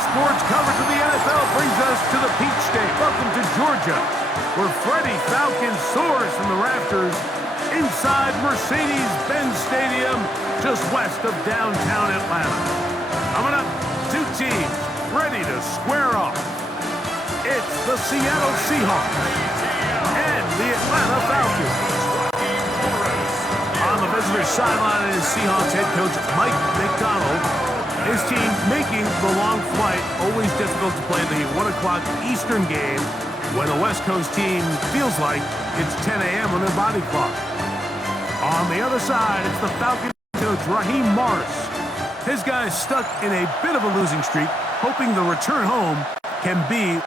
sports coverage of the NFL brings us to the Peach State. Welcome to Georgia, where Freddie Falcon soars from the rafters inside Mercedes-Benz Stadium, just west of downtown Atlanta. Coming up, two teams ready to square off. It's the Seattle Seahawks and the Atlanta Falcons. On the visitor's sideline is Seahawks head coach Mike McDonald. His team making the long flight, always difficult to play the 1 o'clock Eastern game when a West Coast team feels like it's 10 a.m. on their body clock. On the other side, it's the Falcons coach Raheem Morris. His guys stuck in a bit of a losing streak, hoping the return home can be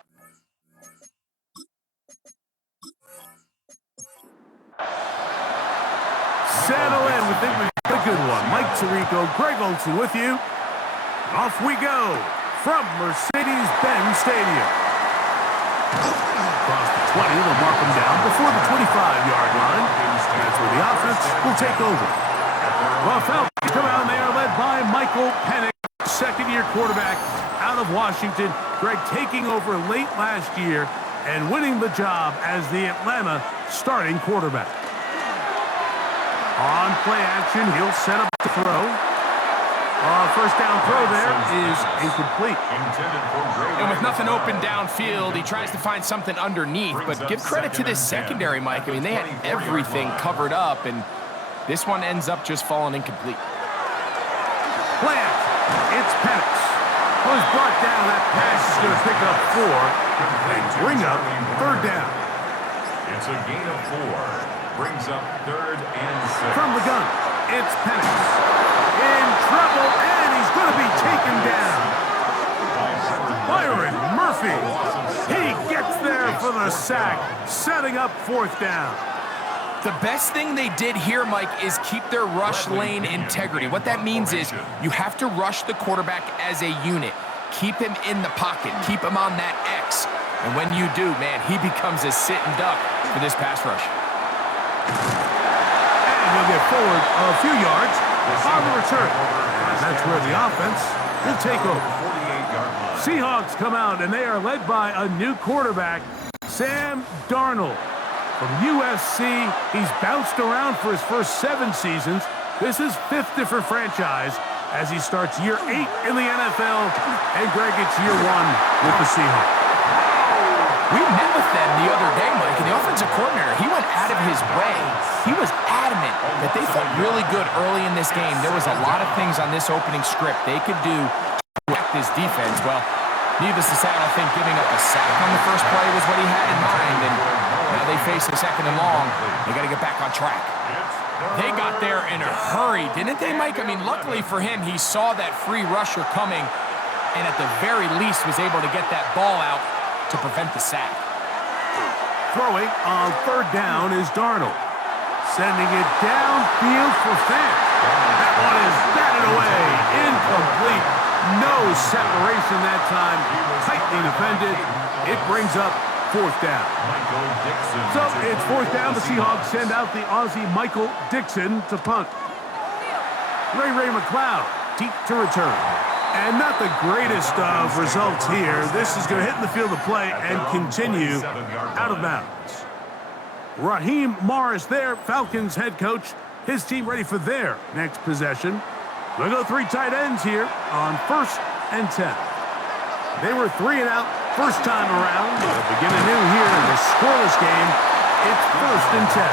settle in. We think we've got a good one. Mike Tirico, Greg Olsen with you. Off we go from Mercedes-Benz Stadium. Across the 20, they'll mark them down before the 25-yard line. That's where the offense will take over. Well, Falcons come out and they are led by Michael Penix, second-year quarterback out of Washington. Greg taking over late last year and winning the job as the Atlanta starting quarterback. On play action, he'll set up the throw. First down throw there is incomplete. And with nothing open downfield, he tries to find something underneath. But give credit to this secondary, Mike. I mean, they had everything covered up, and this one ends up just falling incomplete. Play action. It's Penix. Who's brought down. That pass is going to pick up 4 and bring up third down. It's a gain of 4. Brings up 3rd and 6. From the gun, it's Penix. In trouble, and he's going to be taken down. Byron Murphy. He gets there for the sack, setting up 4th down. The best thing they did here, Mike, is keep their rush lane integrity. What that means is you have to rush the quarterback as a unit. Keep him in the pocket. Keep him on that X. And when you do, man, he becomes a sitting duck for this pass rush. And he'll get forward a few yards on the return. And that's where the offense will take over. Seahawks come out, and they are led by a new quarterback, Sam Darnold. From USC, he's bounced around for his first 7 seasons. This is 5th different franchise as he starts year 8 in the NFL. And Greg, it's year 1 with the Seahawks. We met with them the other day, Mike, and the offensive coordinator, he went out of his way. He was adamant that they felt really good early in this game. There was a lot of things on this opening script they could do to attack this defense. Well, needless to say, I don't think giving up a sack on the first play was what he had in mind, and now they face a 2nd and long. They got to get back on track. They got there in a hurry, didn't they, Mike? I mean, luckily for him, he saw that free rusher coming, and at the very least was able to get that ball out to prevent the sack. Throwing on 3rd down is Darnold. Sending it downfield for Fant. That one is batted away. Incomplete. No separation that time. Tightly defended. It brings up 4th down. So it's 4th down. The Seahawks send out the Aussie Michael Dixon to punt. Ray McLeod deep to return. And not the greatest of results here. This is going to hit in the field of play and continue out of bounds. Raheem Morris there, Falcons head coach. His team ready for their next possession. They'll go 3 tight ends here on 1st and 10. They were 3 and out first time around. They'll begin anew here in the scoreless game. It's 1st and 10.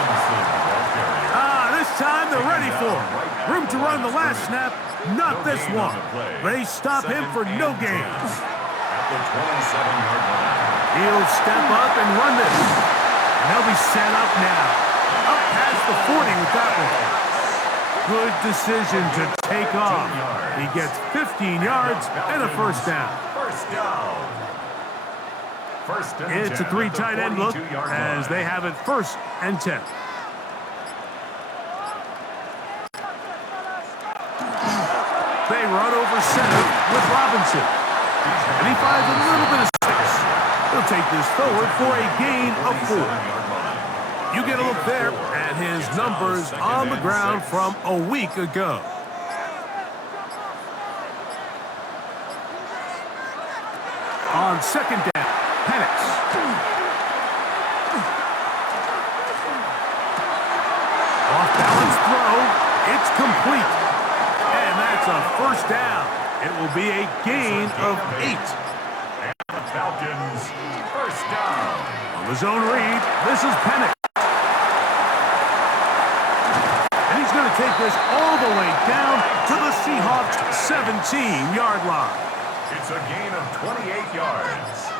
This time they're ready for it. Room to run the last snap. Not this one. They stop him for no gain. He'll step up and run this. And they'll be set up now. Up past the 40 with that one. Good decision to take off. He gets 15 yards and a 1st down. It's a 3 tight end look as they have it 1st and 10. They run over center with Robinson. And he finds a little bit of space. He'll take this forward for a gain of 4. You get a look there at his numbers on the ground from a week ago. second down. Penix. Off-balance throw. It's complete. And that's a first down. It will be a gain of 8. And the Falcons, first down. On the zone read, this is Penix. And he's going to take this all the way down to the Seahawks' 17-yard line. It's a gain of 28 yards.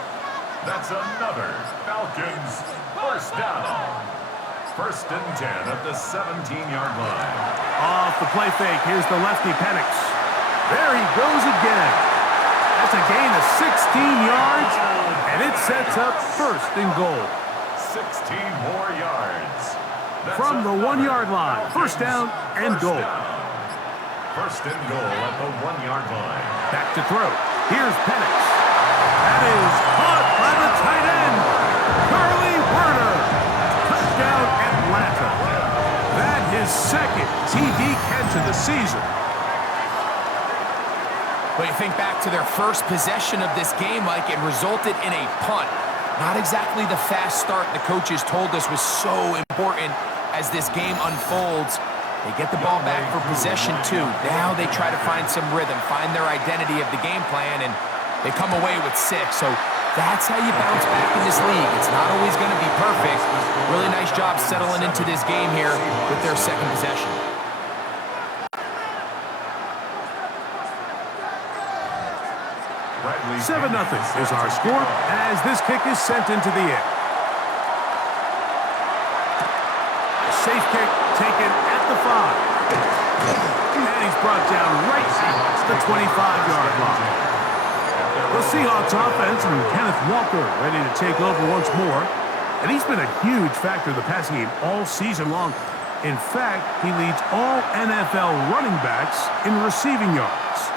That's another Falcons first down. First and 10 at the 17-yard line. Off the play fake, here's the lefty Penix. There he goes again. That's a gain of 16 yards, and it sets up first and goal. 16 more yards. That's From the 1-yard line, first down and goal. First and goal at the 1-yard line. Back to throw. Here's Penix. That is caught by the tight end, Curly Werner. Touchdown, Atlanta. That his second TD catch of the season. But you think back to their first possession of this game, Mike, it resulted in a punt. Not exactly the fast start the coaches told us was so important as this game unfolds. They get the ball back for possession 2. Now they try to find some rhythm, find their identity of the game plan, and they come away with 6. So that's how you bounce back in this league. It's not always going to be perfect. Really nice job settling into this game here with their second possession. 7-0 is our score as this kick is sent into the air. Safe kick taken at the 5. And he's brought down right at the 25-yard line. The Seahawks offense and Kenneth Walker ready to take over once more. And he's been a huge factor in the passing game all season long. In fact, he leads all NFL running backs in receiving yards.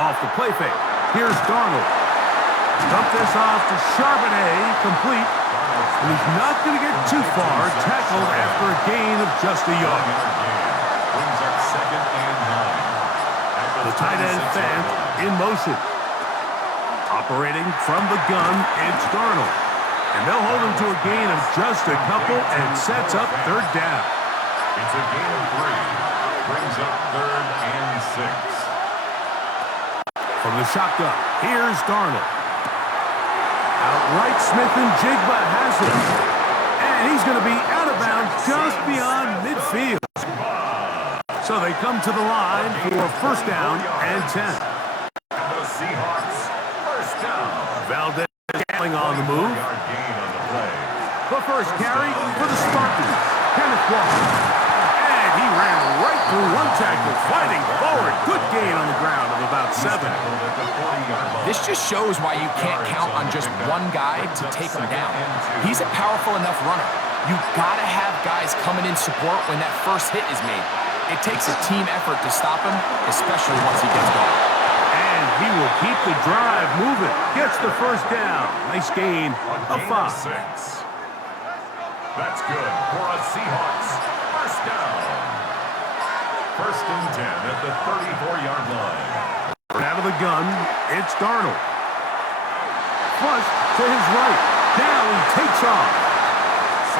Off the play fake. Here's Darnold. Dump this off to Charbonnet, complete. And he's not going to get too far, tackled after a gain of just a yard. Brings up second and 9. The tight end Fant in motion. Operating from the gun, it's Darnold. And they'll hold him to a gain of just a couple and sets up third down. It's a gain of 3. Brings up third and 6. From the shotgun, here's Darnold. Outright Smith and Jigba has it. And he's going to be out of bounds just beyond midfield. So they come to the line for first down and 10. The Seahawks, first down. Valdez gambling on the move. Gain on the play. The first carry for the Spartans, Kenneth Walker. And he ran right through one tackle, fighting forward. Good gain on the ground of about 7. This just shows why you can't count on just one guy to take him down. He's a powerful enough runner. You've got to have guys coming in support when that first hit is made. It takes a team effort to stop him, especially once he gets going. And he will keep the drive moving. Gets the first down. Nice gain of 5. 6. That's good for a Seahawks first down. First and 10 at the 34-yard line. Out of the gun, it's Darnold. Flush to his right. Now he takes off.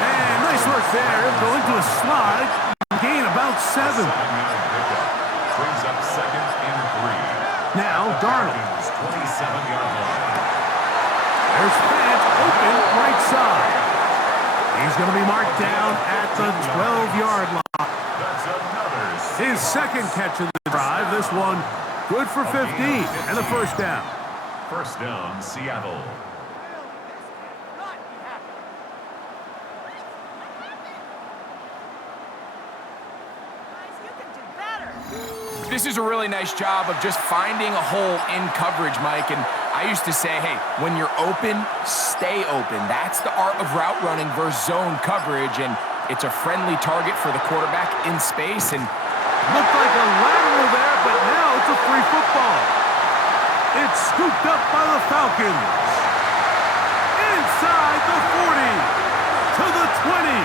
And nice work there. Going to a slide. Gain about 7. Brings up second and 3. Now Darnold. 27-yard line. There's Fant open right side. He's going to be marked down at the 12-yard line. That's another. His second catch of the drive. This one good for 15 and a first down. First down, Seattle. This is a really nice job of just finding a hole in coverage, Mike. And I used to say, hey, when you're open, stay open. That's the art of route running versus zone coverage. And it's a friendly target for the quarterback in space. And looked like a lateral there, but now it's a free football. It's scooped up by the Falcons. Inside the 40 to the 20.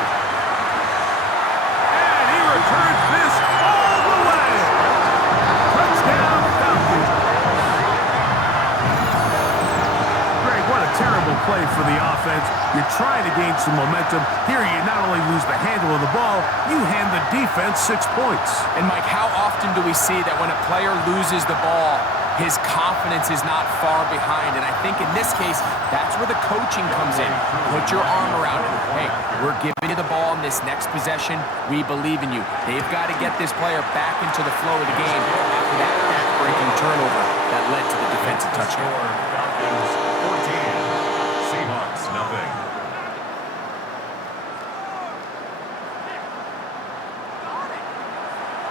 And he returns this all the way. Touchdown, Falcons. gain some momentum. Here you not only lose the handle of the ball, you hand the defense 6 points. And Mike, how often do we see that when a player loses the ball, his confidence is not far behind? And I think in this case, that's where the coaching comes in. Put your arm around him. Hey, we're giving you the ball in this next possession. We believe in you. They've got to get this player back into the flow of the game after that back-breaking turnover that led to the defensive touchdown. Falcons 14, Seahawks nothing.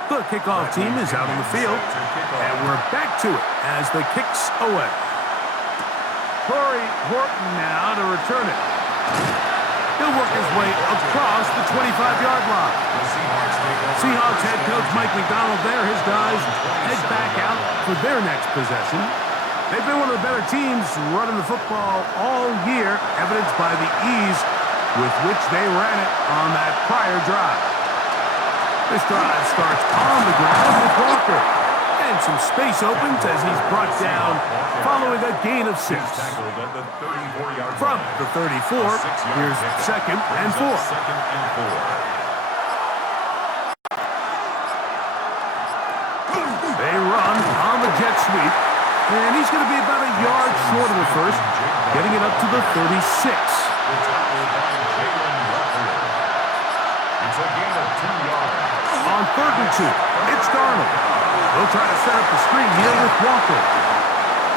The kickoff team is out on the field, and we're back to it as the kick's away. Corey Horton now to return it. He'll work his way across the 25-yard line. Seahawks head coach Mike McDonald there. His guys head back out for their next possession. They've been one of the better teams running the football all year, evidenced by the ease with which they ran it on that prior drive. This drive starts on the ground with Walker. And some space opens as he's brought down following a gain of 6. From the 34, here's 2nd and 4. They run on the jet sweep. And he's going to be about a yard short of the first, getting it up to the 36. It's a gain of 2 yards. On 3rd and 2, it's Darnold. They'll try to set up the screen here with Walker.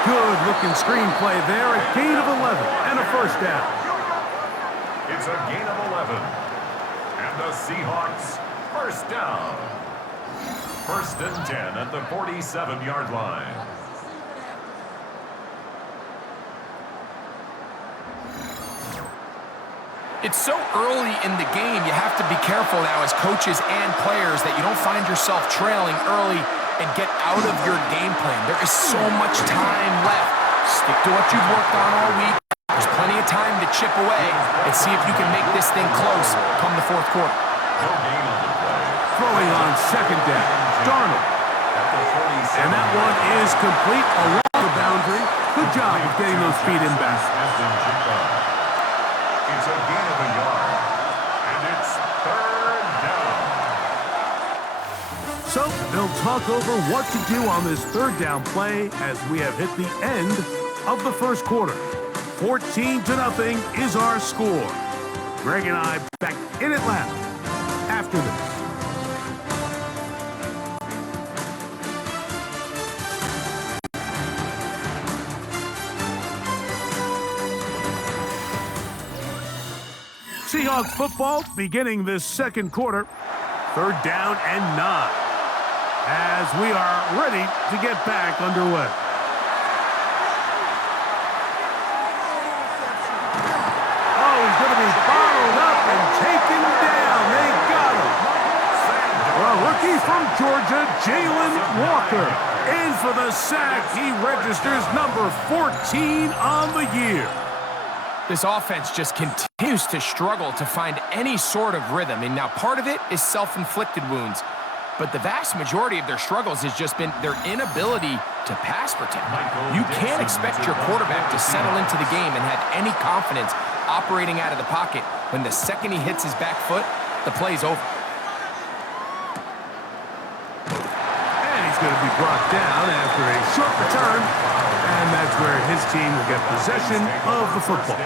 Good-looking screen play there, a gain of 11 and a first down. It's a gain of 11. And the Seahawks first down. 1st and 10 at the 47-yard line. It's so early in the game, you have to be careful now as coaches and players that you don't find yourself trailing early and get out of your game plan. There is so much time left. Stick to what you've worked on all week. There's plenty of time to chip away and see if you can make this thing close come the 4th quarter. No gain on the play. Throwing on 2nd down, Darnold. And that one is complete along the boundary. Good job of getting those feet in back. It's a gain of a yard, and it's 3rd down. So they'll talk over what to do on this 3rd down play as we have hit the end of the 1st quarter. 14-0 is our score. Greg and I back in Atlanta after this. Seahawks football beginning this 2nd quarter. 3rd down and 9. As we are ready to get back underway. Oh, he's going to be bottled up and taken down. They got him. A rookie from Georgia, Jalen Walker. In for the sack. He registers number 14 on the year. This offense just continues to struggle to find any sort of rhythm. And now part of it is self-inflicted wounds. But the vast majority of their struggles has just been their inability to pass protect. You can't expect your quarterback to settle into the game and have any confidence operating out of the pocket when the second he hits his back foot, the play's over. And he's going to be brought down after a short return. And that's where his team will get possession of the football.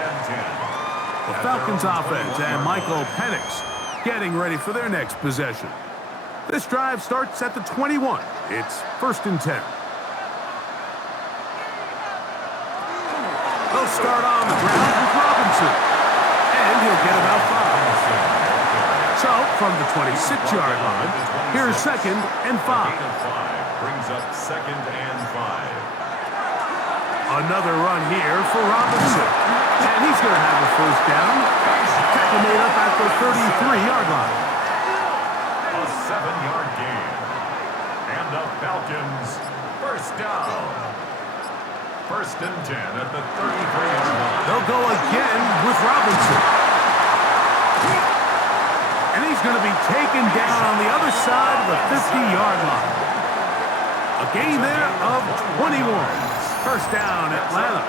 The Falcons offense and Michael Penix getting ready for their next possession. This drive starts at the 21. It's 1st and 10. They'll start on the ground with Robinson. And he'll get about 5. So, from the 26-yard line, here's 2nd and 5. Brings up 2nd and 5. Another run here for Robinson. And he's going to have a first down. Tackle made up at the 33-yard line. A 7-yard gain. And the Falcons first down. 1st and 10 at the 33-yard line. They'll go again with Robinson. And he's going to be taken down on the other side of the 50-yard line. A gain there of 21. First down, Atlanta.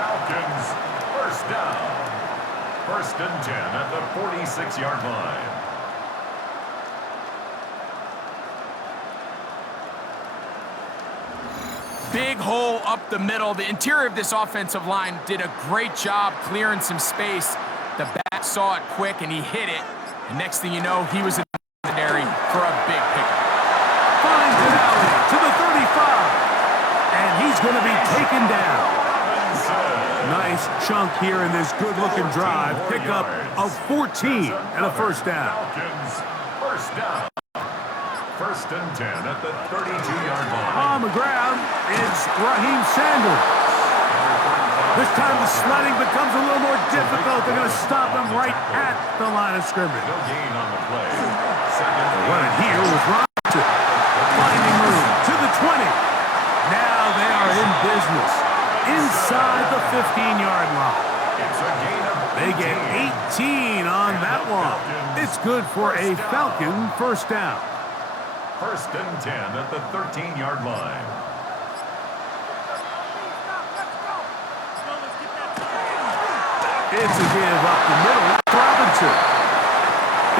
Falcons first down. First and 10 at the 46-yard line. Big hole up the middle. The interior of this offensive line did a great job clearing some space. The back saw it quick, and he hit it. And next thing you know, he was in the secondary for a big pickup. Finds it out to the 35. And he's going to be taken down. Nice chunk here in this good-looking drive. Pickup of 14 and a first down. Falcons, first down. First and 10 at the 32-yard line. On the ground, it's Raheem Sanders. This time the sledding becomes a little more difficult. They're going to stop him right at the line of scrimmage. No gain on the play. Second Run it here with Robinson. Finding room to the 20. Now they are in business inside the 15-yard line. It's a gain of 18. They get 18 on that one. It's good for a Falcon first down. First and 10 at the 13-yard line. It's a give up the middle. Robinson.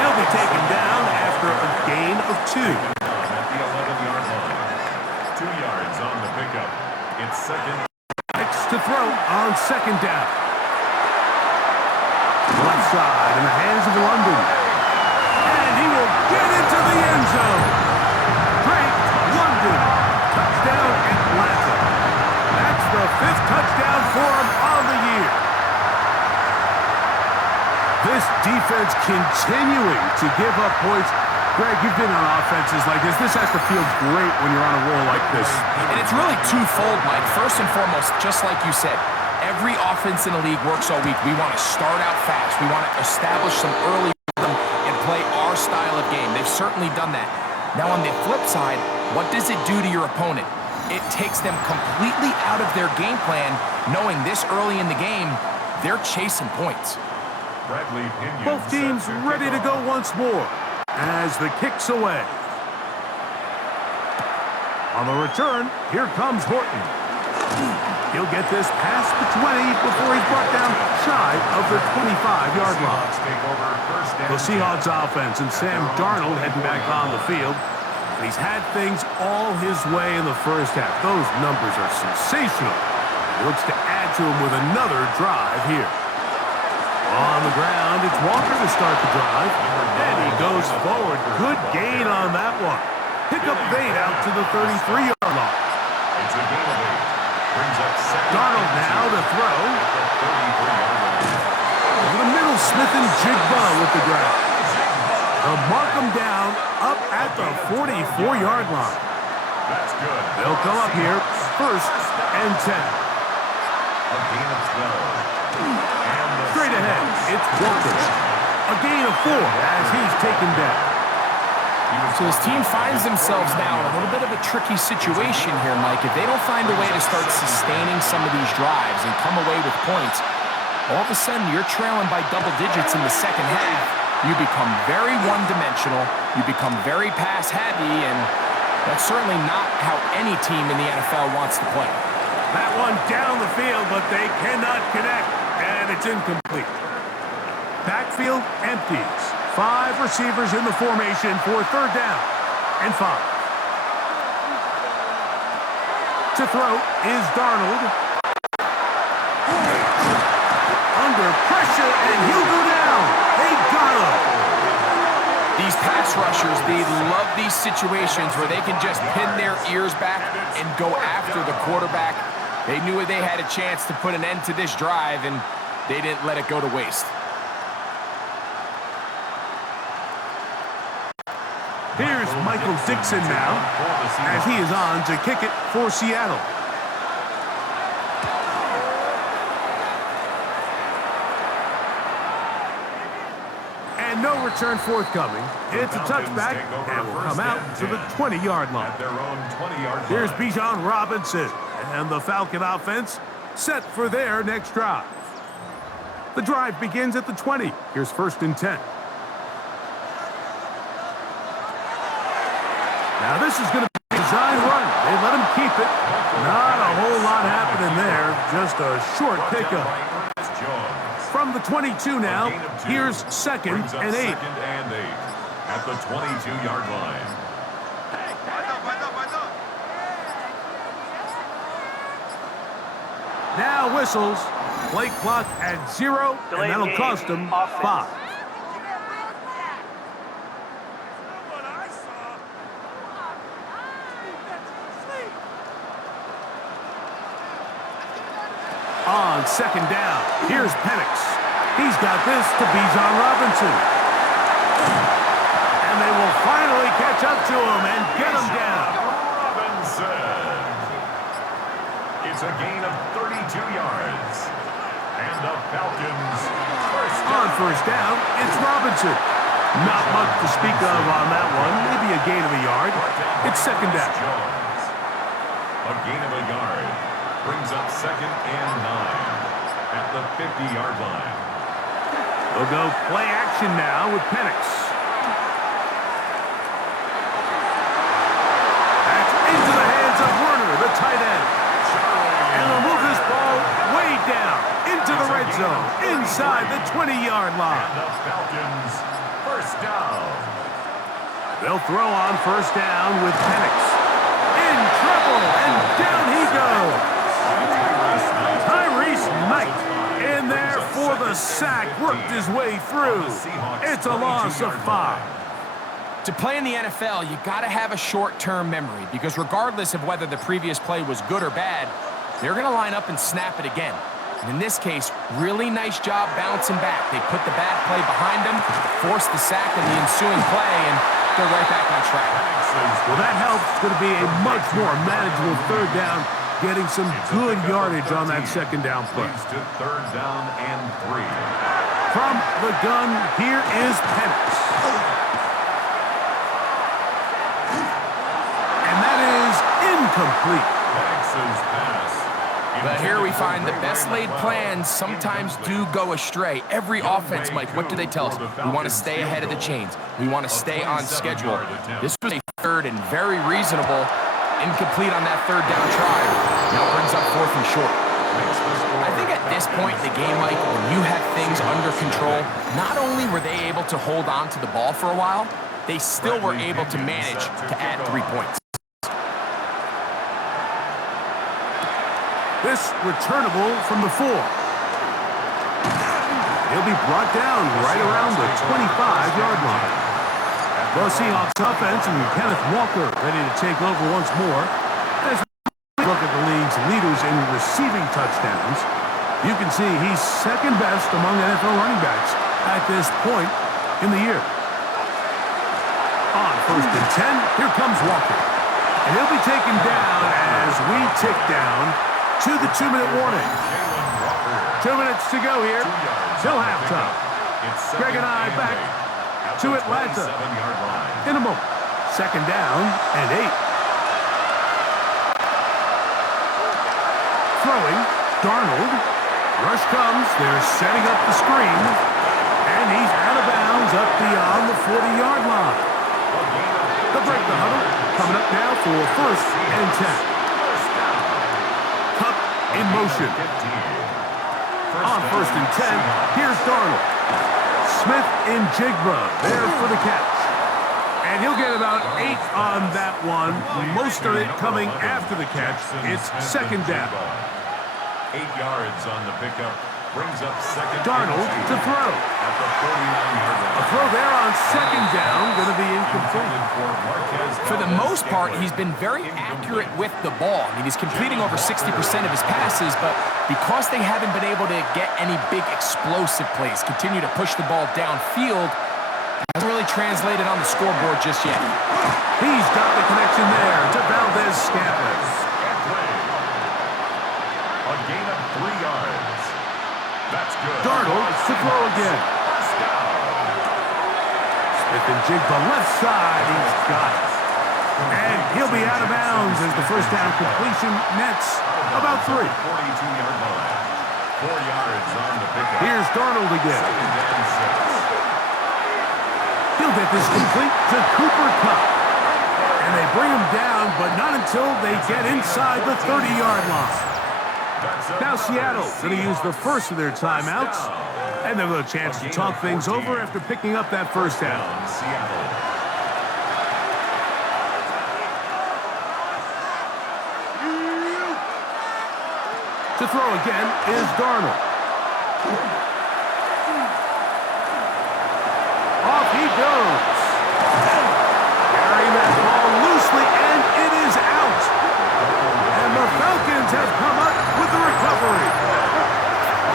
He'll be taken down after a gain of 2. At the 11-yard line. 2 yards on the pickup. It's second. Next to throw on second down. Left side in the hands of London. And he will get into the end zone. Great London. Touchdown Atlanta. That's the 5th touchdown for him on the year. This defense continuing to give up points. Greg, you've been on offenses like this. This has to feel great when you're on a roll like this. And it's really twofold, Mike. First and foremost, just like you said, every offense in the league works all week. We want to start out fast. We want to establish some early rhythm and play our style of game. They've certainly done that. Now, on the flip side, what does it do to your opponent? It takes them completely out of their game plan, knowing this early in the game, they're chasing points. Both teams ready to go once more as the kick's away. On the return, here comes Horton. He'll get this past the 20 before he's brought down shy of the 25-yard line. The Seahawks offense and Sam Darnold heading back on the field. And he's had things all his way in the first half. Those numbers are sensational. He looks to add to them with another drive here. On the ground, it's Walker to start the drive. And he goes forward. Good gain on that one. Pick up 8 out to the 33-yard line. It's a gain of 8. Brings up second. Darnold now to throw. Over the middle, Smith and Jigba with the grab. They'll mark him down up at the 44-yard line. That's good. They'll come up here, first and 10. A gain of 12. Straight ahead, it's Walker. A gain of 4 as he's taken down. So his team finds themselves now in a little bit of a tricky situation here, Mike. If they don't find a way to start sustaining some of these drives and come away with points, all of a sudden you're trailing by double digits in the second half. You become very one-dimensional. You become very pass-heavy, and that's certainly not how any team in the NFL wants to play. That one down the field, but they cannot connect, and it's incomplete. Backfield empties. 5 receivers in the formation for third down and 5. To throw is Darnold. Under pressure, and he'll go down. They got him. These pass rushers, they love these situations where they can just pin their ears back and go after the quarterback. They knew they had a chance to put an end to this drive, and they didn't let it go to waste. Here's Michael Dixon now, as he is on to kick it for Seattle. And no return forthcoming. It's a touchback, and will come out to the 20-yard line. Here's Bijan Robinson, and the Falcon offense set for their next drive. The drive begins at the 20. Here's first and 10. Now this is going to be a design run. They let him keep it. Not a whole lot happening there. Just a short pickup. From the 22 now, A gain of 2 here's second brings up and 8. Second and 8 at the 22-yard line. Now whistles. Play clock at 0, and that'll cost them 5. On second down, here's Penix. He's got this to Bijan Robinson. And they will finally catch up to him and get him down. Robinson. It's a gain of 32 yards. And the Falcons first down. On first down, it's Robinson. Not much to speak of on that one. Maybe a gain of a yard. It's second down. Jones. A gain of a yard brings up second and 9 at the 50-yard line. They'll go play action now with Penix. That's into the hands of Werner, the tight end. And they'll move this ball way down into the red zone, inside the 20-yard line. And the Falcons first down. They'll throw on first down with Penix. In trouble, and down he goes. Tyrese Knight in there for the sack, worked his way through. It's a loss of 5. To play in the NFL, you got to have a short-term memory because regardless of whether the previous play was good or bad, they're going to line up and snap it again. And in this case, really nice job bouncing back. They put the bad play behind them, forced the sack in the ensuing play, and they're right back on track. Well, that helps. It's going to be a much more manageable third down, getting some good yardage on that second down play. To third down and 3. From the gun, here is Penix. And that is incomplete. Penix's pass. But here we find the best laid plans sometimes do go astray. Every offense, Mike, what do they tell us? We want to stay ahead of the chains. We want to stay on schedule. This was a third and very reasonable. Incomplete on that third down try. Now brings up fourth and short. I think at this point in the game, Mike, when you have things under control, not only were they able to hold on to the ball for a while, they still were able to manage to add 3 points. This returnable from the 4. He'll be brought down right around the 25-yard line. The Seahawks offense and Kenneth Walker ready to take over once more. As we look at the league's leaders in receiving touchdowns, you can see he's second best among NFL running backs at this point in the year. On first and 10, here comes Walker. And he'll be taken down as we tick down to the 2-minute warning. 2 minutes to go here till halftime. Greg and I back to Atlanta in a moment. Second down and 8. Throwing, Darnold. Rush comes. They're setting up the screen. And he's out of bounds up beyond the 40-yard line. They'll break the huddle. Coming up now for first and 10. In motion. On first and 10, here's Darnold. Smith and Jigba there for the catch. And he'll get about 8 on that one. Most of it coming after the catch. It's second down. 8 yards on the pickup. Brings up second. Darnold to throw. At the 49-yard line. A throw there on second down. Going to be incomplete. For the most part, he's been very accurate with the ball. I mean, he's completing over 60% of his passes, but because they haven't been able to get any big explosive plays, continue to push the ball downfield, hasn't really translated on the scoreboard just yet. He's got the connection there to Valdez-Scantling. A gain of 3 yards. That's good. Darnold to throw again. Smith and Jigba left side. He's got it. And he'll be out of bounds as the first down completion nets about 3. 42-yard line. 4 yards on the pickup. Here's Darnold again. Second and 6. He'll get this complete to Cooper Kupp. And they bring him down, but not until they get inside the 30-yard line. Now Seattle going to use the first of their timeouts. And they've got a chance to talk things over after picking up that first down. Seattle. To throw again is Darnold. Off he goes. Carrying that ball loosely, and it is out. And the Falcons have come up with the recovery.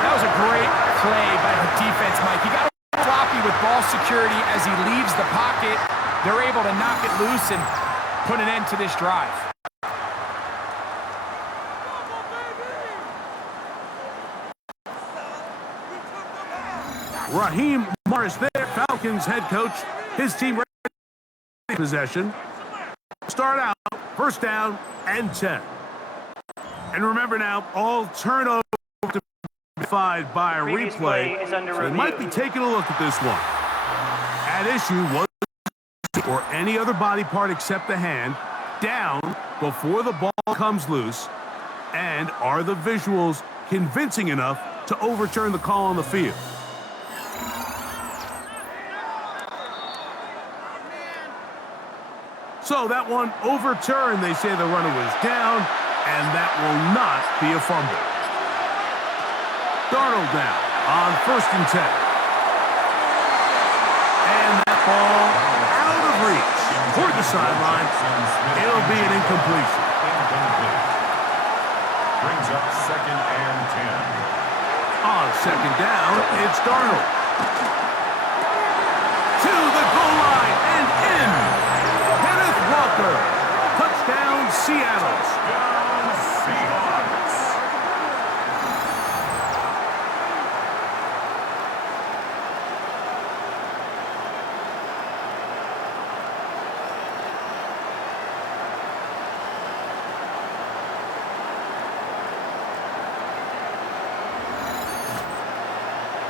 That was a great play by the defense, Mike. He got sloppy with ball security as he leaves the pocket. They're able to knock it loose and put an end to this drive. Raheem Morris there, Falcons head coach. His team ready for possession. Start out, first down and 10. And remember now, all turnovers to be defied by a replay. So they might be taking a look at this one. At issue was or any other body part except the hand down before the ball comes loose. And are the visuals convincing enough to overturn the call on the field? So that one overturned. They say the runner was down, and that will not be a fumble. Darnold now on first and 10. And that ball out of reach toward the sideline. It'll be an incompletion. Brings up second and 10. On second down, it's Darnold. To the goal line and in. Walker. Touchdown, Seattle. Touchdown, Seahawks.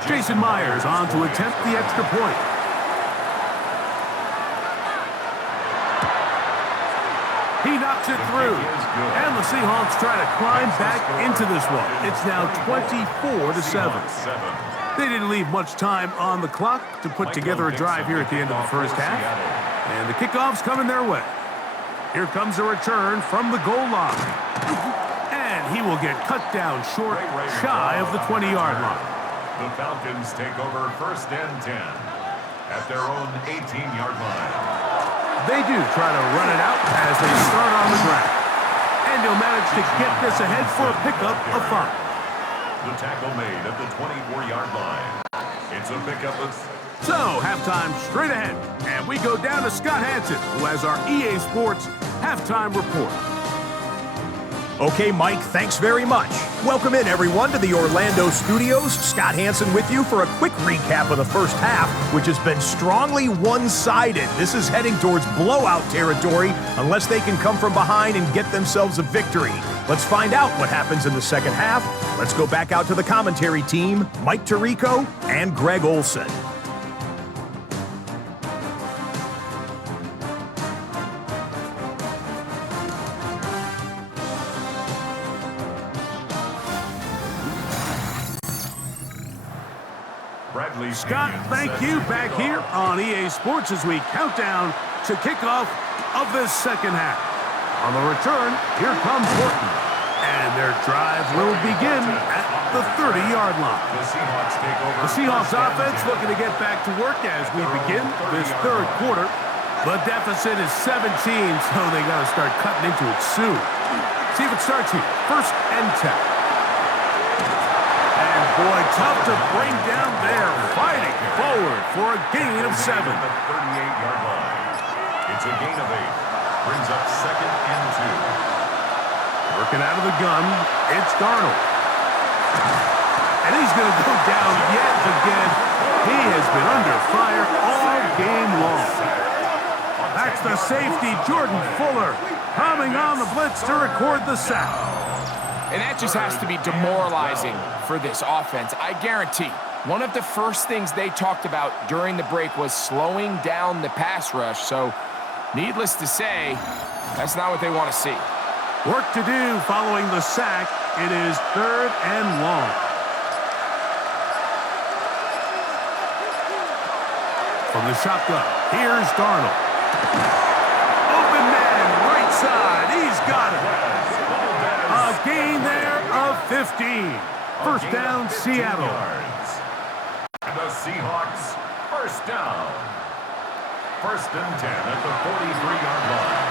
Jason Myers on to attempt the extra point. He knocks it through, and the Seahawks try to climb back into this one. It's now 24-7. They didn't leave much time on the clock to put together a drive here at the end of the first half, and the kickoff's coming their way. Here comes a return from the goal line, and he will get cut down short, shy of the 20-yard line. The Falcons take over first and 10 at their own 18-yard line. They do try to run it out as they start on the ground. And he'll manage to get this ahead for a pickup of 5. The tackle made at the 24-yard line. It's a pickup of... So, halftime straight ahead. And we go down to Scott Hansen, who has our EA Sports halftime report. Okay, Mike, thanks very much. Welcome in, everyone, to the Orlando studios. Scott Hansen with you for a quick recap of the first half, which has been strongly one-sided. This is heading towards blowout territory unless they can come from behind and get themselves a victory. Let's find out what happens in the second half. Let's go back out to the commentary team, Mike Tirico and Greg Olson. Scott, thank you. Back here on EA Sports as we count down to kickoff of this second half. On the return, here comes Horton. And their drive will begin at the 30-yard line. The Seahawks offense looking to get back to work as we begin this third quarter. The deficit is 17, so they got to start cutting into it soon. See if it starts here. First and 10. Boy, tough to bring down there. Fighting forward for a gain of 7. The 38-yard line. It's a gain of 8. Brings up second and 2. Working out of the gun, it's Darnold. And he's going to go down yet again. He has been under fire all game long. That's the safety, Jordan Fuller, coming on the blitz to record the sack. And that just has to be demoralizing for this offense. I guarantee one of the first things they talked about during the break was slowing down the pass rush. So, needless to say, that's not what they want to see. Work to do following the sack. It is third and long. From the shotgun, here's Darnold. Open man, right side. He's got it. A gain there of 15. First down, Seattle. The Seahawks, first down. First and 10 at the 43-yard line.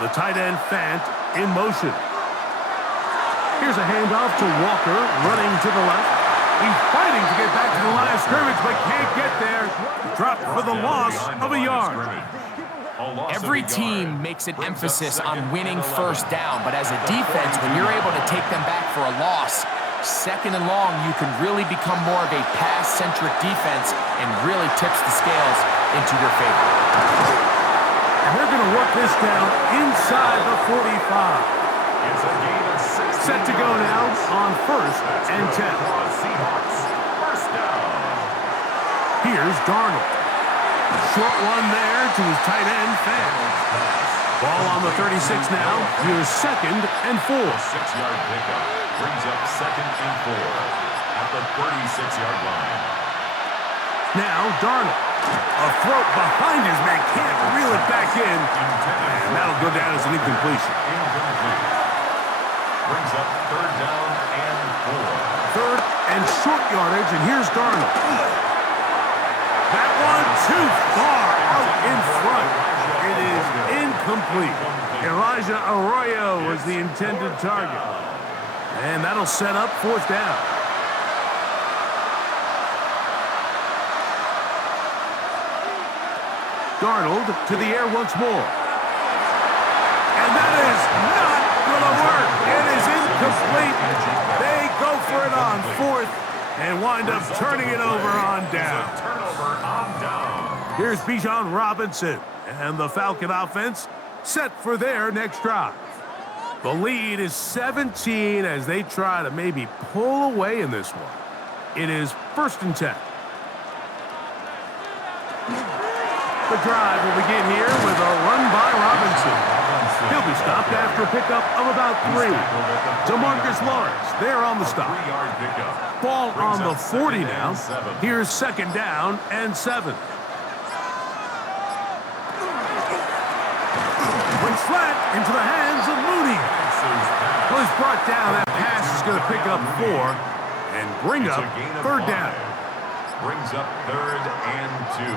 The tight end, Fant, in motion. Here's a handoff to Walker, running to the left. He's fighting to get back to the line of scrimmage, but can't get there. Dropped for the loss of a yard. Every team makes an emphasis on winning first down, but as a defense, when you're able to take them back for a loss, second and long, you can really become more of a pass-centric defense and really tips the scales into your favor. And they're going to work this down inside the 45. It's a gain of 6. Set to go now on first and 10. Seahawks, first down. Here's Darnold. Short one there to his tight end, Fant. Ball on the 36 now. Here's second and 4. 6-yard pickup brings up second and 4 at the 36-yard line. Now Darnold. A throat behind his man. Can't reel it back in. And that'll go down as an incompletion. Incomplete. Brings up third down and 4. Third and short yardage, and here's Darnold. That one too far out in front. It is incomplete. Elijah Arroyo was the intended target. And that'll set up fourth down. Darnold to the air once more. And that is not going to work. It is incomplete. They go for it on fourth and wind up turning it over on down. Turnover on down. Here's Bijan Robinson and the Falcon offense set for their next drive. The lead is 17 as they try to maybe pull away in this one. It is first and 10. The drive will begin here with a run by Robinson. He'll be stopped after a pickup of about 3. DeMarcus Lawrence there on the stop. 3-yard pickup. Ball on the 40 now. Here's second down and 7. Went flat into the hands of Mooney. Was brought down. That pass is going to pick up 4 and bring up third down. Brings up third and 2.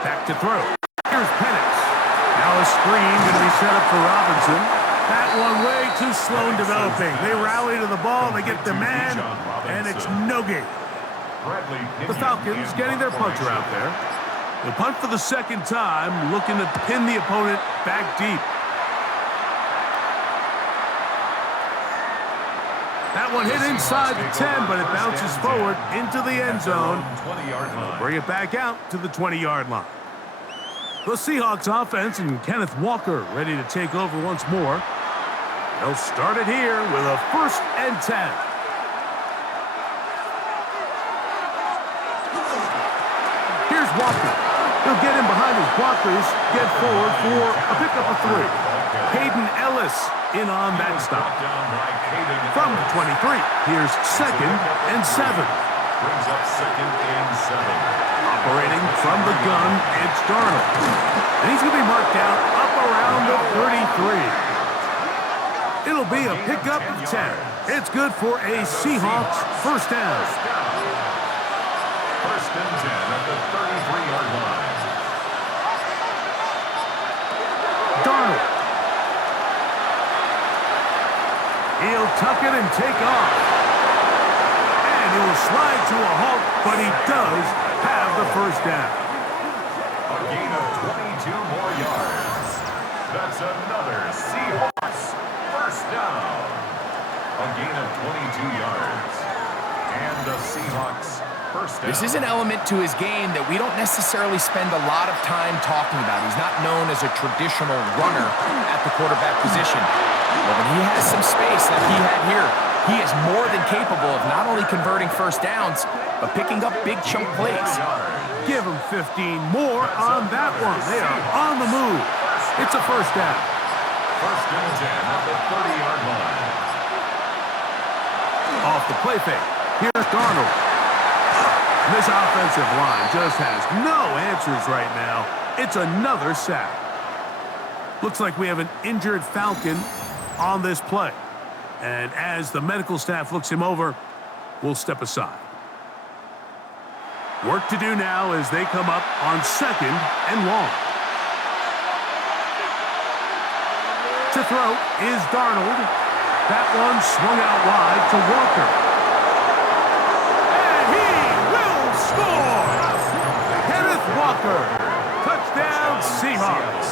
Back to throw. Here's Penix. Now a screen going to be set up for Robinson. That one way too slow in developing. They rally to the ball, they get the man, and it's no gain. The Falcons getting their punter out there. The punt for the second time, looking to pin the opponent back deep. That one hit inside the 10, but it bounces forward into the end zone. Bring it back out to the 20-yard line. The Seahawks offense and Kenneth Walker ready to take over once more. They'll start it here with a first and 10. Here's Walker. He'll get in behind his blockers, get forward for a pickup of 3. Hayden Ellis in on that stop. From the 23, here's second and 7. Brings up second and 7. Operating from the gun, it's Darnold. And he's going to be marked out up around the 33. It'll be a pickup of 10. It's good for a Seahawks first down. First and 10 at the 33-yard line. Darnold. He'll tuck it and take off. And he will slide to a halt, but he does have the first down. A gain of 22 more yards. That's another Seahawks first down. A gain of 22 yards. And the Seahawks first down. This is an element to his game that we don't necessarily spend a lot of time talking about. He's not known as a traditional runner at the quarterback position. But when he has some space like he had here, he is more than capable of not only converting first downs, but picking up big chunk plays. Give him 15 more on that one. They are on the move. It's a first down. First and 10 at the 30-yard line. off the play fake. Here's Darnold. And this offensive line just has no answers right now. It's another sack. Looks like we have an injured Falcon on this play. And as the medical staff looks him over, we'll step aside. Work to do now as they come up on 2nd and long. To throw is Darnold. That one swung out wide to Walker. And he will score! Kenneth Walker. Touchdown, Seahawks.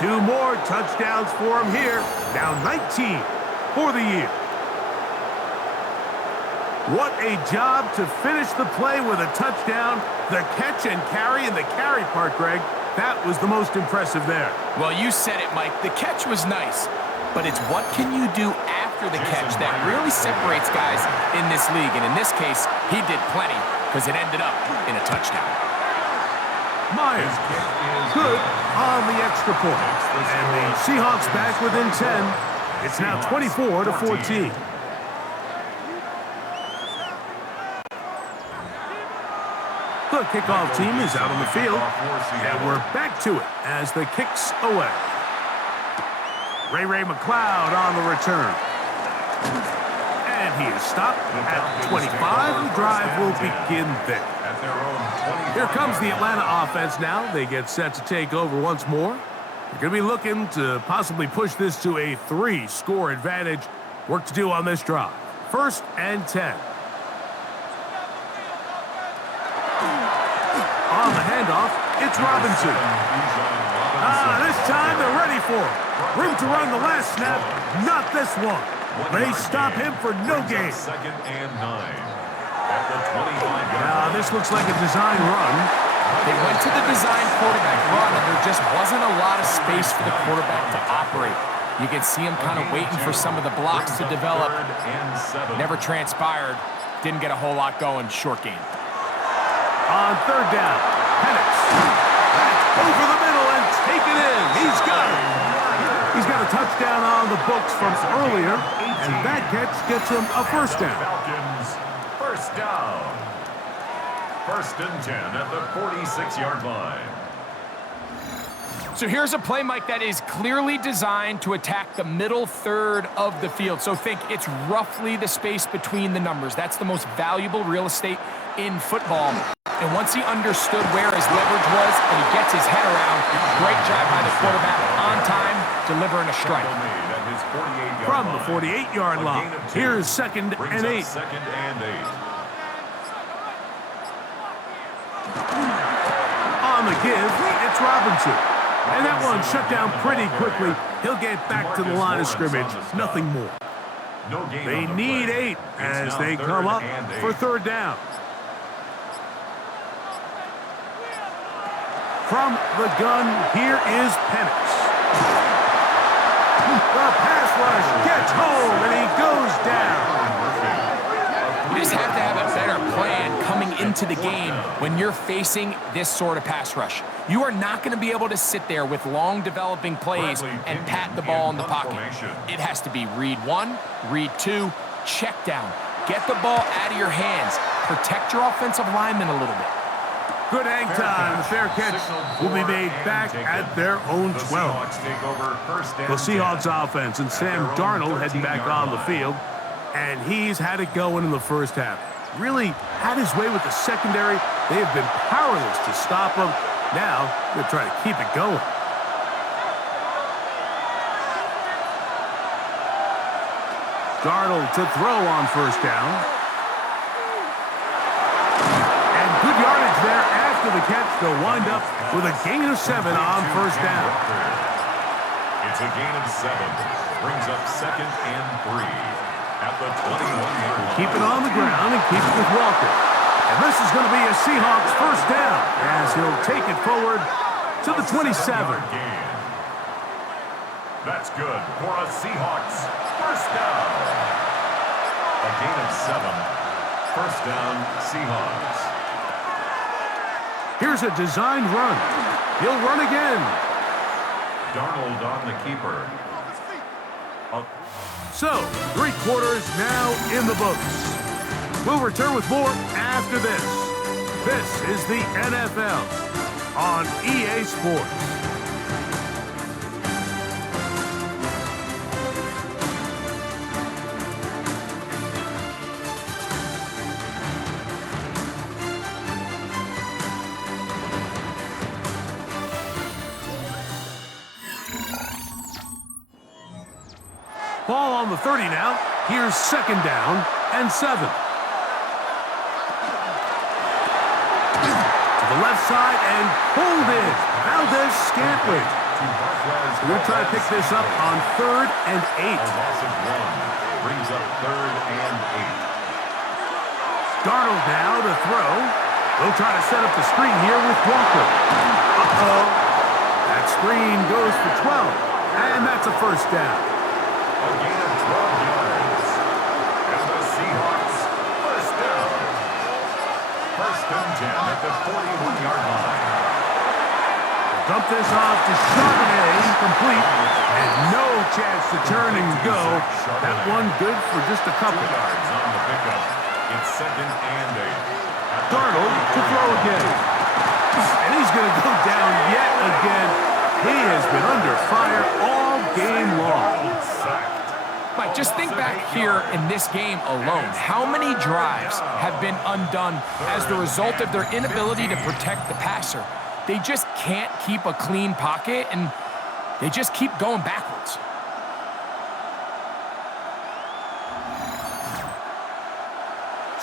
2 more touchdowns for him here. Now 19 for the year. What a job to finish the play with a touchdown. The catch and carry in the carry part, Greg. That was the most impressive there. Well, you said it, Mike. The catch was nice, but it's what can you do after the catch that really separates guys in this league. And in this case, he did plenty because it ended up in a touchdown. Myers, good on the extra point. And the Seahawks back within 10. It's now 24-14. The kickoff team is out on the field, and we're back to it as the kick's away. Ray McLeod on the return. And he is stopped at 25. The drive will begin there. Here comes the Atlanta offense now. They get set to take over once more. They're going to be looking to possibly push this to a 3-score advantage. Work to do on this drive. 1st and 10. On the handoff, it's Robinson. This time they're ready for him. Room to run the last snap, not this one. They stop him for no gain. 2nd and 9. At the 25-yard Now this looks like a design run. They went to the design quarterback run, and there just wasn't a lot of space for the quarterback to operate. You can see him kind of waiting for some of the blocks to develop. Never transpired. Didn't get a whole lot going. Short game. On 3rd down, Penix. That's over the middle and taken in. He's got it. He's got a touchdown on the books from earlier, and that catch gets him a 1st down. Falcons, 1st down. 1st and 10 at the 46-yard line. So here's a play, Mike, that is clearly designed to attack the middle third of the field. So think it's roughly the space between the numbers. That's the most valuable real estate in football. And once he understood where his leverage was and he gets his head around, great job by the quarterback on time, delivering a strike. From the 48-yard line, here's 2nd and 8. 2nd and 8. On the give, it's Robinson. And that one shut down pretty quickly. He'll get back to the line of scrimmage. Nothing more. They need 8 as they come up for 3rd down. From the gun, here is Penix. The pass rush gets home, and he goes down. You just have to have a better plan coming into the game when you're facing this sort of pass rush. You are not going to be able to sit there with long developing plays and pat the ball in the pocket. It has to be read 1, read 2, check down. Get the ball out of your hands. Protect your offensive linemen a little bit. Good hang time. The fair catch will be made back at their own 12. The Seahawks offense and Sam Darnold heading back on the field. And he's had it going in the 1st half. Really had his way with the secondary. They have been powerless to stop him. Now they're trying to keep it going. Darnold to throw on 1st down. And good yardage there after the catch. They'll wind up with a gain of 7 on 1st down. It's a gain of 7. Brings up 2nd and 3. At the 21-yard line. Keep it on the ground and keep it with Walker. And this is going to be a Seahawks 1st down as he'll take it forward to the 27. That's good for a Seahawks 1st down. A gain of 7. 1st down, Seahawks. Here's a designed run. He'll run again. Darnold on the keeper. So, 3 quarters now in the books. We'll return with more after this. This is the NFL on EA Sports. Ball on the 30 now. Here's 2nd down and 7. To the left side and pulled in. Valdez-Scantling. We're going to try to pick this up on 3rd and 8. A loss of 1 brings up 3rd and 8. Darnold now to throw. They'll try to set up the screen here with Walker. Uh-oh. That screen goes for 12. And that's a 1st down. A gain of 12 yards. And the Seahawks, 1st down. 1st and 10 at the 41-yard line. Dump this off to Charbonnet, complete, and no chance to turn and go. That one good for just a couple. 2 yards on the pickup. It's 2nd and 8. Darnold to throw again. And he's going to go down yet again. He has been under fire all game long. Mike, just think back here in this game alone. How many drives have been undone as the result of their inability to protect the passer? They just can't keep a clean pocket, and they just keep going backwards.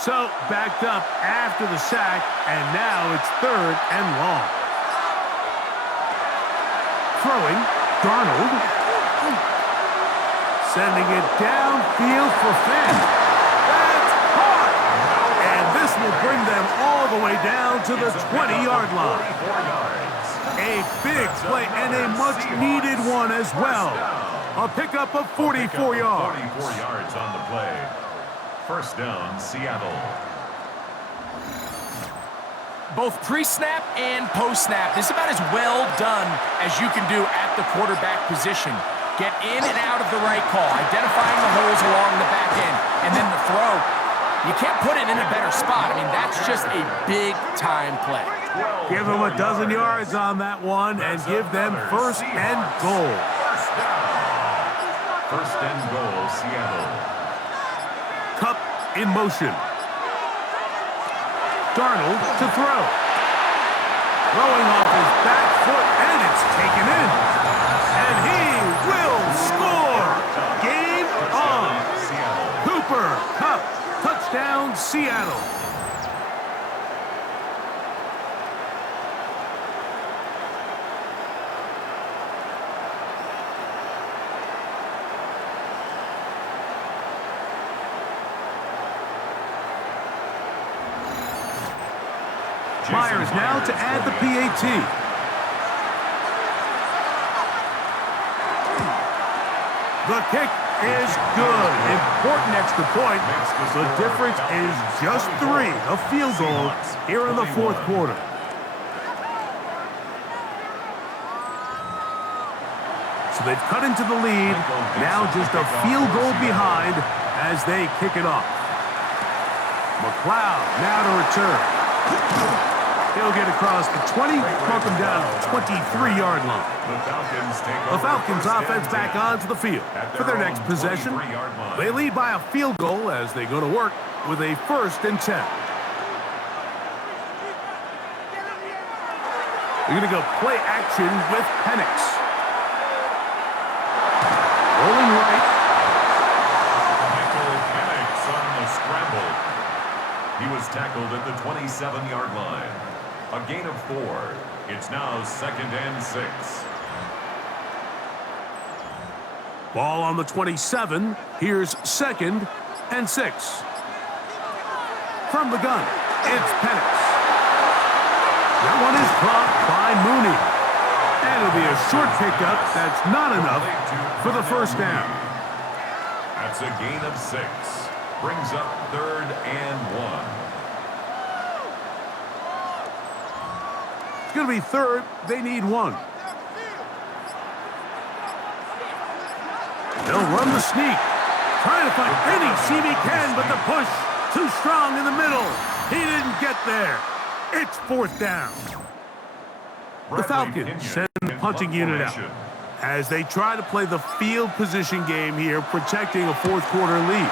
So, backed up after the sack, and now it's 3rd and long. Throwing, Darnold. Sending it downfield for Finn. That's caught! And this will bring them all the way down to the 20-yard line. A big play and a much-needed one as well. A pickup of 44 yards. 44 yards on the play. 1st down, Seattle. Both pre-snap and post-snap, this is about as well done as you can do at the quarterback position. Get in and out of the right call, identifying the holes along the back end, and then the throw. You can't put it in a better spot. I mean, that's just a big-time play. Give them a dozen yards on that one and give them 1st and goal. 1st down. 1st and goal, Seattle. Cup in motion. Darnold to throw. Throwing off his back foot, and it's taken in. And he will score. Game on. Cooper Kupp, touchdown Seattle. Myers now to add the PAT. The kick is good. Important extra point. The difference is just 3. A field goal here in the 4th quarter. So they've cut into the lead. Now just a field goal behind as they kick it off. McLeod now to return. He'll get across the 20, mark him down to the 23-yard line. The Falcons offense back onto the field for their next possession. They lead by a field goal as they go to work with a 1st and 10. They're going to go play action with Penix. Rolling right. Michael Penix on the scramble. He was tackled at the 27-yard line. A gain of 4. It's now 2nd and 6. Ball on the 27. Here's 2nd and 6. From the gun, it's Penix. That one is caught by Mooney. And it'll be a short pickup. That's not enough for the 1st down. That's a gain of 6. Brings up 3rd and 1. It's going to be 3rd. They need 1. They'll run the sneak. Trying to find any seam he can, but the push too strong in the middle. He didn't get there. It's fourth down. The Falcons send the punting unit out as they try to play the field position game here, protecting a fourth quarter lead.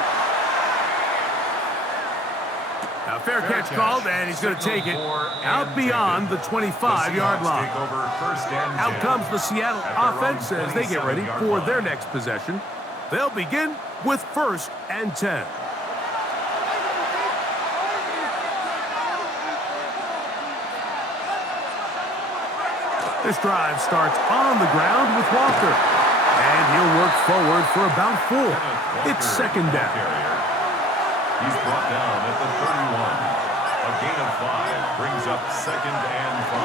Now, fair catch called, and he's going to take it out beyond the 25-yard line. Out comes the Seattle offense as they get ready for their next possession. They'll begin with 1st and 10. This drive starts on the ground with Walker, and he'll work forward for about 4. It's 2nd down. He's brought down at the 31. A gain of 5 brings up 2nd and 5.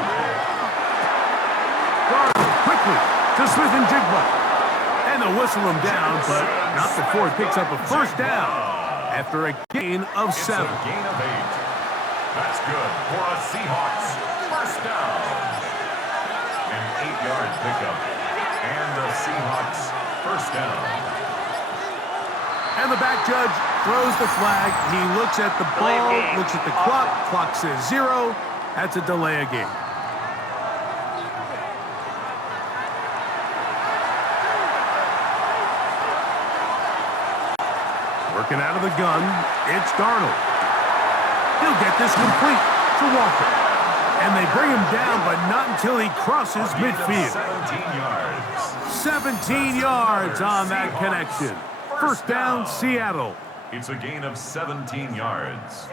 Darnold quickly to Smith-Njigba. And they'll whistle him down, but not before he picks up a 1st down after a gain of 7. It's a gain of 8. That's good for a Seahawks 1st down. An 8-yard pickup. And the Seahawks 1st down. And the back judge throws the flag. He looks at the ball, looks at the clock. Clock says 0. That's a delay of game. Working out of the gun, it's Darnold. He'll get this complete to Walker. And they bring him down, but not until he crosses midfield. 17 yards. 17 yards on that connection. 1st down, Seattle. It's a gain of 17 yards.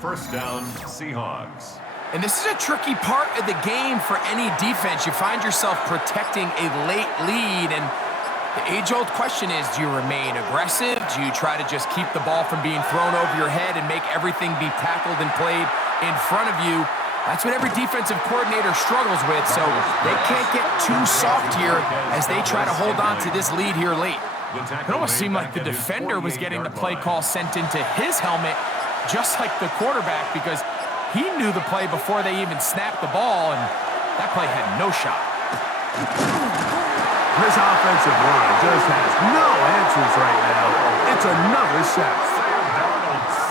1st down, Seahawks. And this is a tricky part of the game for any defense. You find yourself protecting a late lead, and the age-old question is, do you remain aggressive? Do you try to just keep the ball from being thrown over your head and make everything be tackled and played in front of you? That's what every defensive coordinator struggles with, so they can't get too soft here as they try to hold on to this lead here late. It almost seemed like the defender was getting the play call sent into his helmet, just like the quarterback, because he knew the play before they even snapped the ball, and that play had no shot. This offensive line just has no answers right now. It's another sack.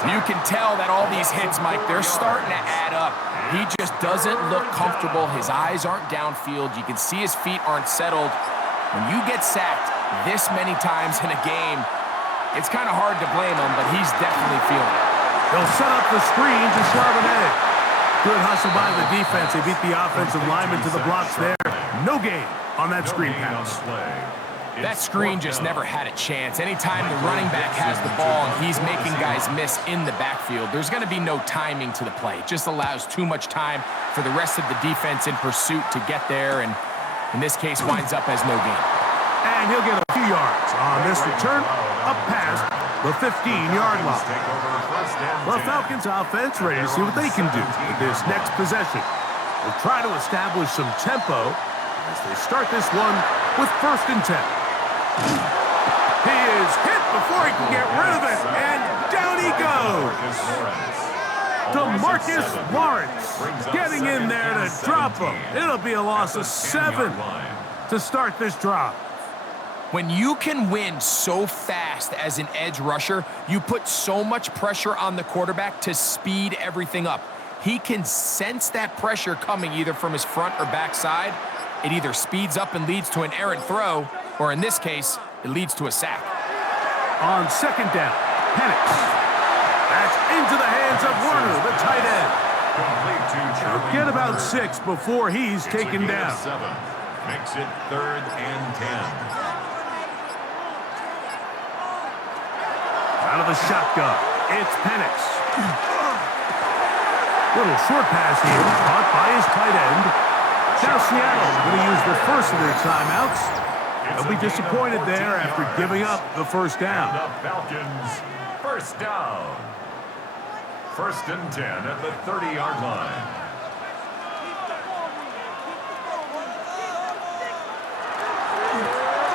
You can tell that all these hits, Mike, they're starting to add up. He just doesn't look comfortable. His eyes aren't downfield. You can see his feet aren't settled. When you get sacked this many times in a game, it's kind of hard to blame him, but he's definitely feeling it. They'll set up the screen to Charbonnet. Good hustle by the defense. They beat the offensive lineman to the blocks there. No gain on that screen pass. That screen just never had a chance. Anytime the running back has the ball and he's making guys miss in the backfield, there's going to be no timing to the play. It just allows too much time for the rest of the defense in pursuit to get there, and in this case winds up as no gain. And he'll get a few yards on this return up past the 15-yard line. The Falcons offense ready to see what they can do with this next possession. They'll try to establish some tempo as they start this one with 1st and 10. He is hit before he can get rid of it, and down he goes. DeMarcus Lawrence getting in there to drop him. It'll be a loss of 7 to start this drive. When you can win so fast as an edge rusher, you put so much pressure on the quarterback to speed everything up. He can sense that pressure coming either from his front or back side. It either speeds up and leads to an errant throw, or in this case, it leads to a sack. On 2nd down, Penix. That's into the hands of Warner, the tight end. He'll get about 6 before he's taken down. 7 makes it 3rd and 10. Out of the shotgun, it's Penix. Little short pass here, caught by his tight end. Now Seattle going to use the first of their timeouts. They'll be disappointed there after giving up the 1st down. The Falcons 1st down. 1st and 10 at the 30-yard line.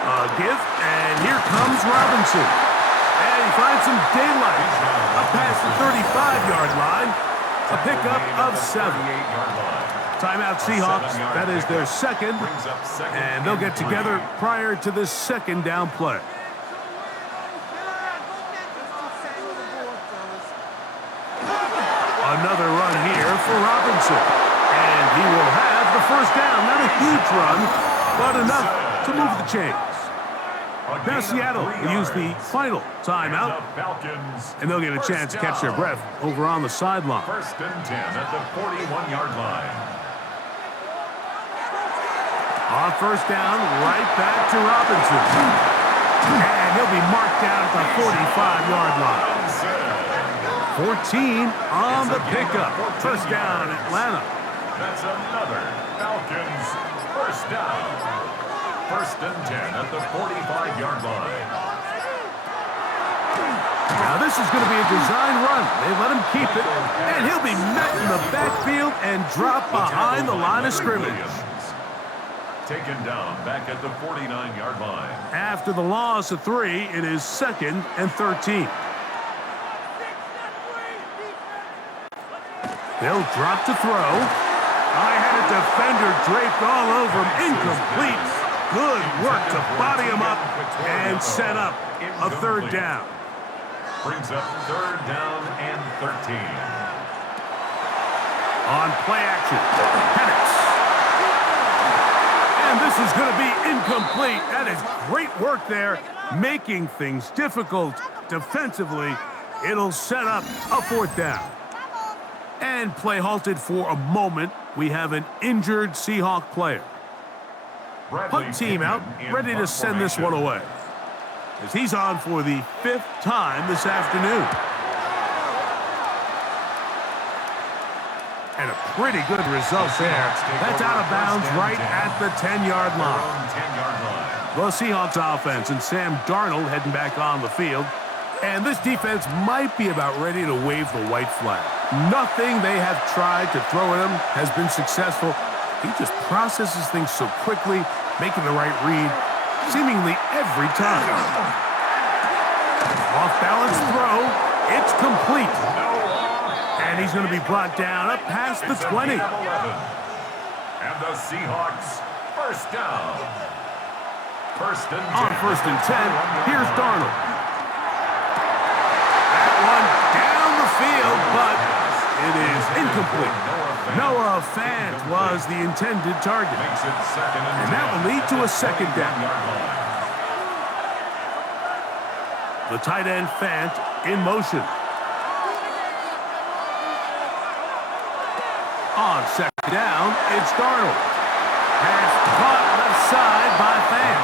A give, and here comes Robinson. And he finds some daylight up past the 35-yard line. A pickup of 7. Timeout Seahawks. That is their 2nd. And they'll get together prior to the 2nd down play. Another run here for Robinson. And he will have the first down. Not a huge run, but enough to move the chains. Now Seattle will use the final timeout, and they'll get a chance to catch their breath over on the sideline. First and 10 at the 41-yard line. On first down, right back to Robinson. And he'll be marked down at the 45-yard line. 14 on the pickup. First down, Atlanta. That's another Falcons first down. First and 10 at the 45-yard line. Now this is going to be a design run. They let him keep it, and he'll be met in the backfield and drop behind the line of scrimmage. Taken down back at the 49-yard line. After the loss of 3, it is 2nd and 13. They'll drop to throw. I had a defender draped all over him. Incomplete. Good work to body him up and set up a third down. Brings up third down and 13. On play action, Penix. And this is going to be incomplete. That is great work there, making things difficult defensively. It'll set up a fourth down. And play halted for a moment. We have an injured Seahawk player. Punt team out, ready to send this one away, as he's on for the 5th time this afternoon. And a pretty good result there. That's out of bounds right at the 10-yard line. The Seahawks offense and Sam Darnold heading back on the field. And this defense might be about ready to wave the white flag. Nothing they have tried to throw at him has been successful. He just processes things so quickly, making the right read seemingly every time. Off-balance throw. It's complete. And he's going to be brought down up past the 20. And the Seahawks first down. First and 10. On first and 10, here's Darnold. That one down the field, but it is incomplete. Noah Fant was the intended target. And that will lead to a second down. The tight end Fant in motion. On second down, it's Darnold. Pass caught left side by Fant.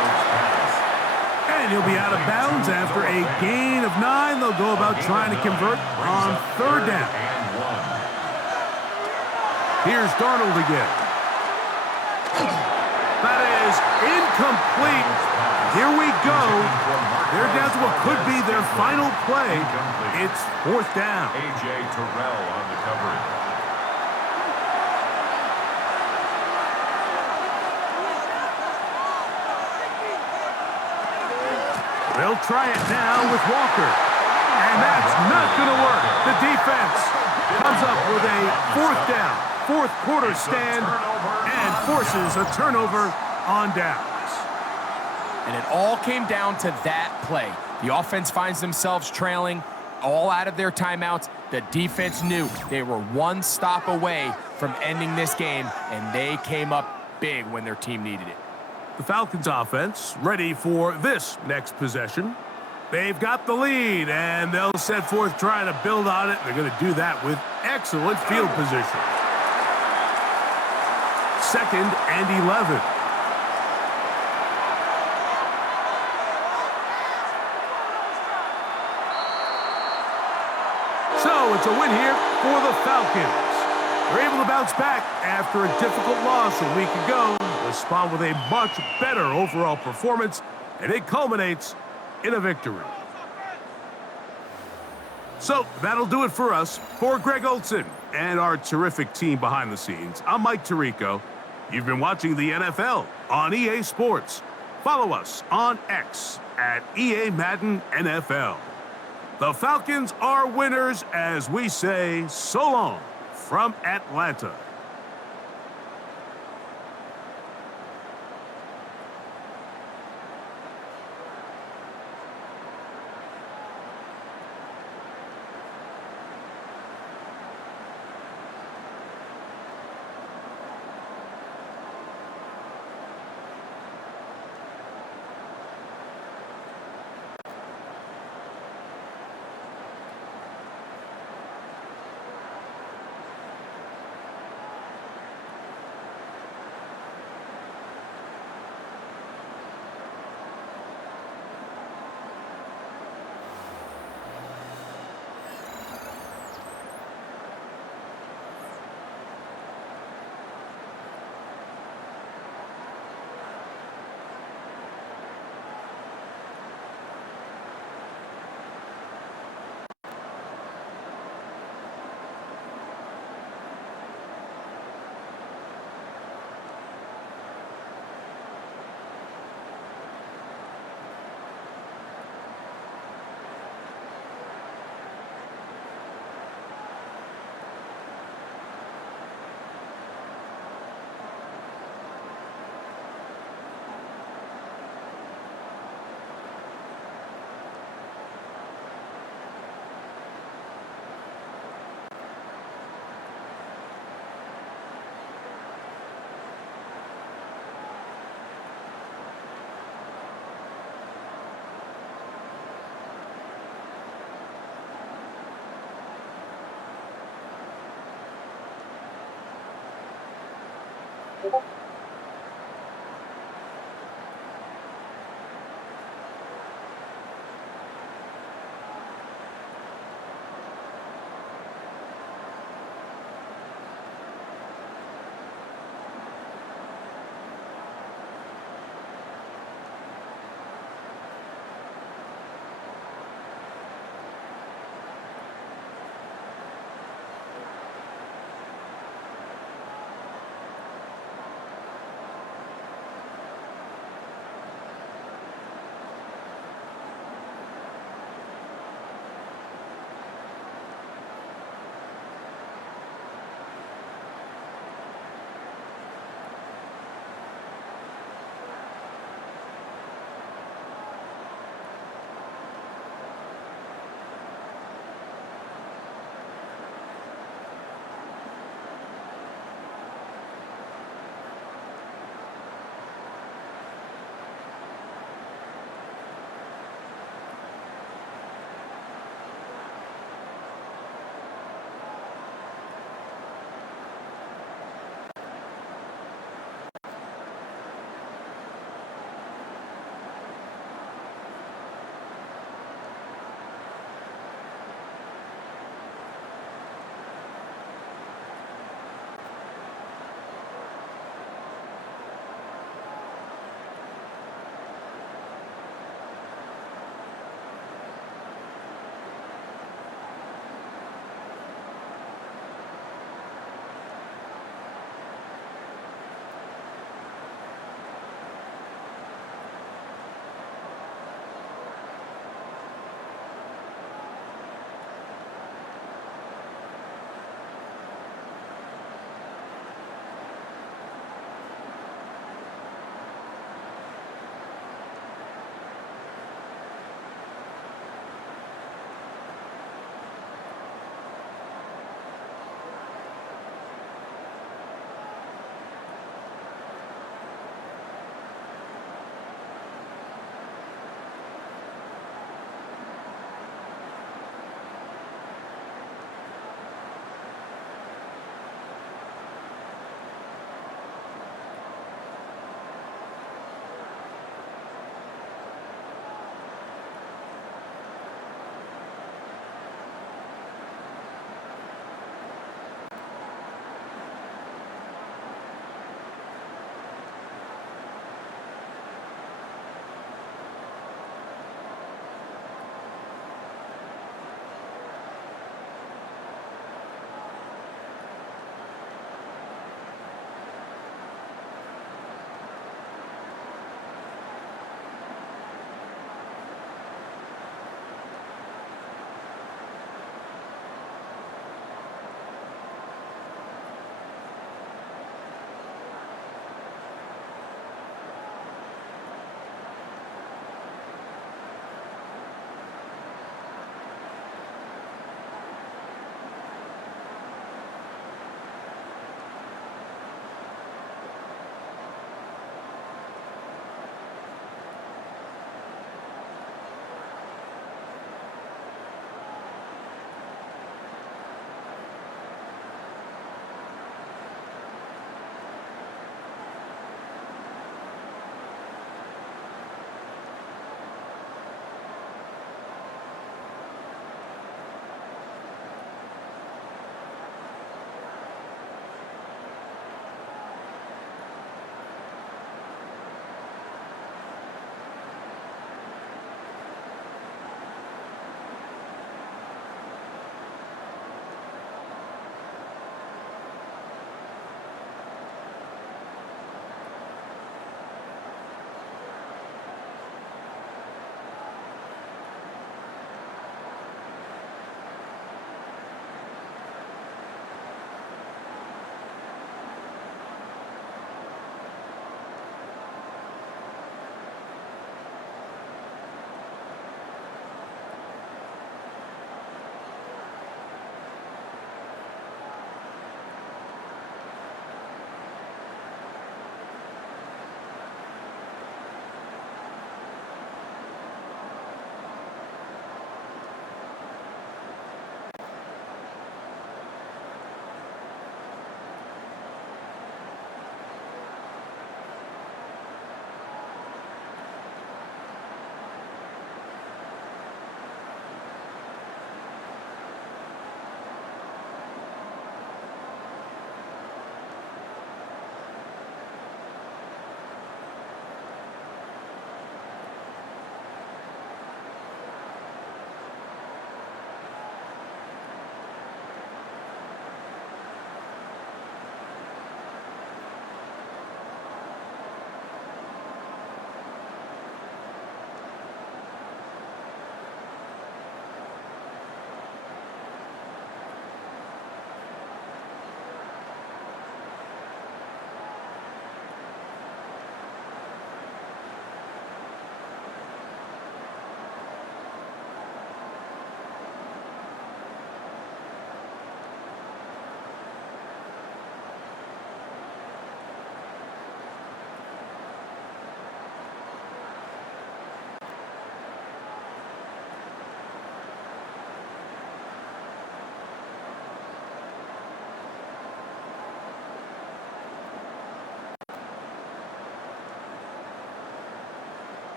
And he'll be out of bounds after a gain of 9. They'll go about trying to convert on third down. Here's Darnold again. That is incomplete. Here we go. They're down to what could be their final play. It's fourth down. A.J. Terrell on the coverage. They'll try it now with Walker. And that's not going to work. The defense comes up with a fourth down. Fourth quarter stand and forces a turnover on downs. And it all came down to that play. The offense finds themselves trailing, all out of their timeouts. The defense knew they were one stop away from ending this game, and they came up big when their team needed it. The Falcons offense ready for this next possession. They've got the lead, and they'll set forth trying to build on it. They're going to do that with excellent field position. Second and 11. So it's a win here for the Falcons. They're able to bounce back after a difficult loss a week ago. Respond with a much better overall performance, and it culminates in a victory. So that'll do it for us. For Greg Olson and our terrific team behind the scenes, I'm Mike Tirico. You've been watching the NFL on EA Sports. Follow us on X at EA Madden NFL. The Falcons are winners as we say so long from Atlanta.